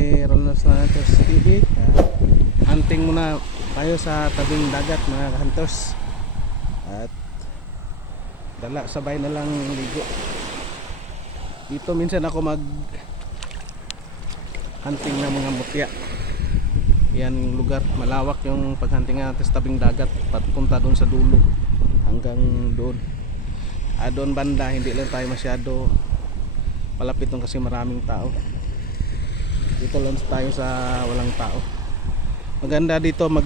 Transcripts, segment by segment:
kay Ronald Santos TV. Hunting muna tayo sa tabing dagat mga hunters. At dala sabay na lang ligo. Dito minsan ako mag hunting ng mga mutya. Yan yung lugar, malawak yung paghunting natin sa tabing dagat, papunta doon sa dulo hanggang doon. Doon banda hindi lang tayo masyado palapit doon kasi maraming tao. Dito lang tayo sa walang tao. Maganda dito mag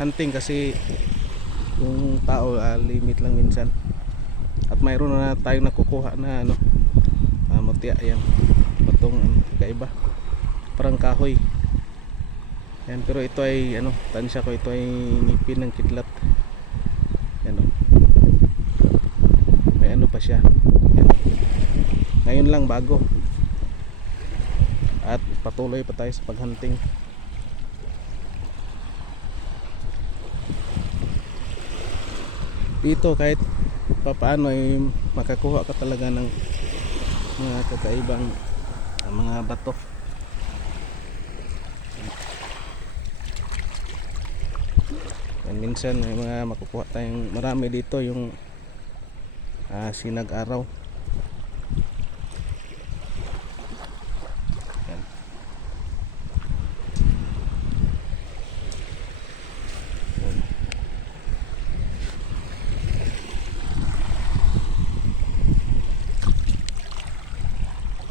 hunting kasi yung tao limit lang minsan. At mayroon na tayo nakukuha na mutya. Yan batong kaiba, parang kahoy yan, pero ito ay tansya ko, ito ay ngipin ng kidlat. Yan may pa siya. Yan. Ngayon lang bago. At patuloy pa tayo sa paghunting. Dito kahit papaano ay makakuha ka talaga ng mga kakaibang mga bato. Yan, minsan may mga makukuha tayong marami dito yung sinag araw. Yan.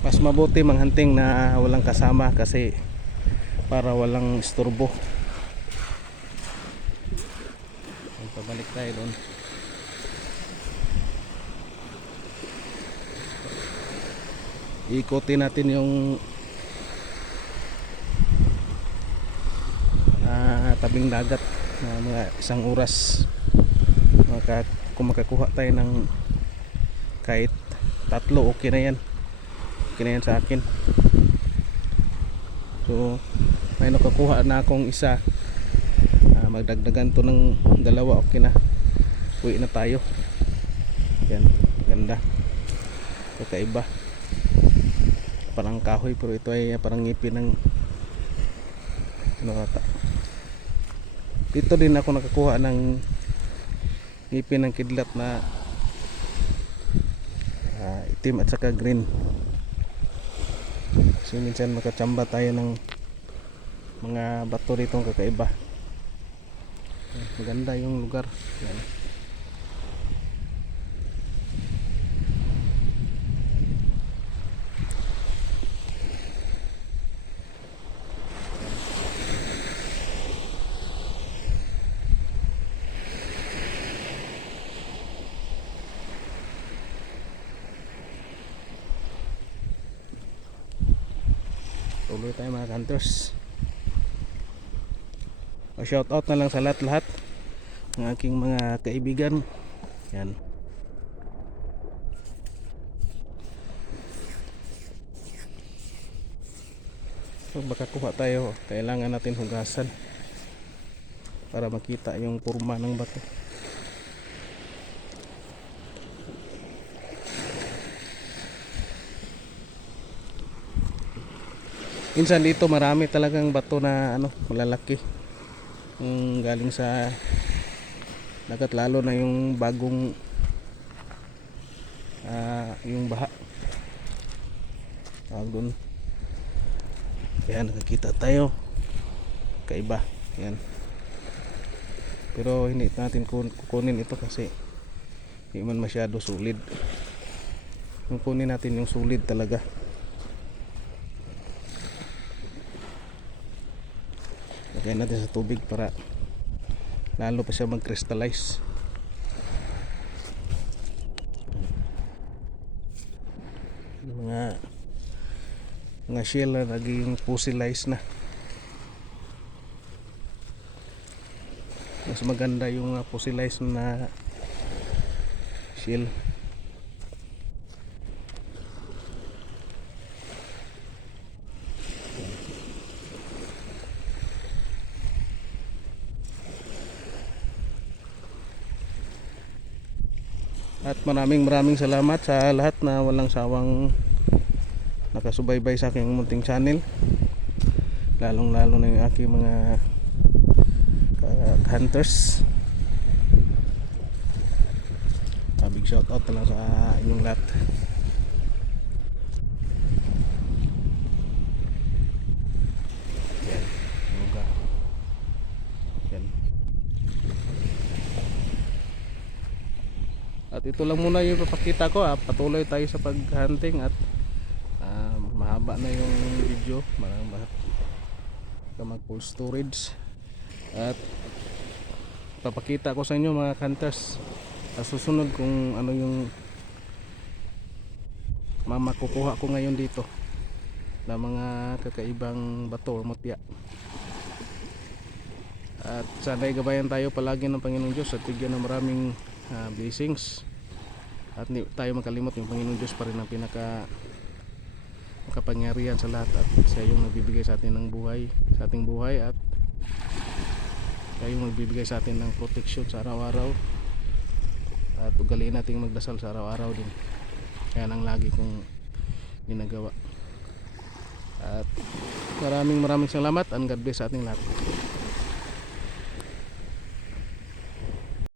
Mas mabuti manghunting na walang kasama kasi para walang istorbo. Pabalik tayo doon. Ikutin natin yung tabing dagat na mga isang oras. Kung makakuha tayo ng kahit 3, okay na yan. Okay na yan sa akin. So may nakakuha na akong isa. Magdagdagan to ng 2, okay na. Uwi na tayo. Yan, ganda. Kakaiba. Parang kahoy pero ito ay parang ngipin ng dito din ako nakakuha ng ngipin ng kidlat na itim at saka green. Kasi minsan makachamba tayo ng mga bato dito kakaiba. Maganda yung lugar. Yan. Tuloy tayo mga hunters. Shout out na lang sa lahat ng aking mga kaibigan. Yan. So baka kuha tayo, kailangan natin hugasan para makita yung kurma ng bato. Minsan dito marami talagang bato na malalaki. Galing sa dagat, lalo na yung bagong yung baha doon. Yan, nakakita tayo kaiba. Yan, pero hindi natin kukunin ito kasi hindi man masyado sulid. Kukunin natin yung sulid talaga. Lagyan natin sa tubig para lalo pa siya mag-crystallize. Mga shell na naging fossilized na. Mas maganda yung fossilized na shell. At maraming salamat sa lahat na walang sawang nakasubaybay sa aking munting channel. lalong lalo na yung aking mga hunters. Big shout out na lang sa inyong lahat. Yan, lugar. Yan. At ito lang muna yung papakita ko. Patuloy tayo sa paghunting at mahaba na yung video. Marang mag full storage. At papakita ko sa inyo mga hunters sa susunod kung ano yung makukuha ko ngayon dito na mga kakaibang bato o mutya. At sana'y gabayan tayo palagi ng Panginoong Diyos at bigyan ng maraming blessings. At hindi tayo makalimot, yung Panginoong Diyos pa rin ang makapangyarihan sa lahat, at siya yung nagbibigay sa atin ng buhay, sa ating buhay, at siya yung nagbibigay sa atin ng protection sa araw-araw. At ugaliin natin magdasal sa araw-araw din. Yan ang lagi kong ginagawa. At maraming salamat and God bless sa ating lahat.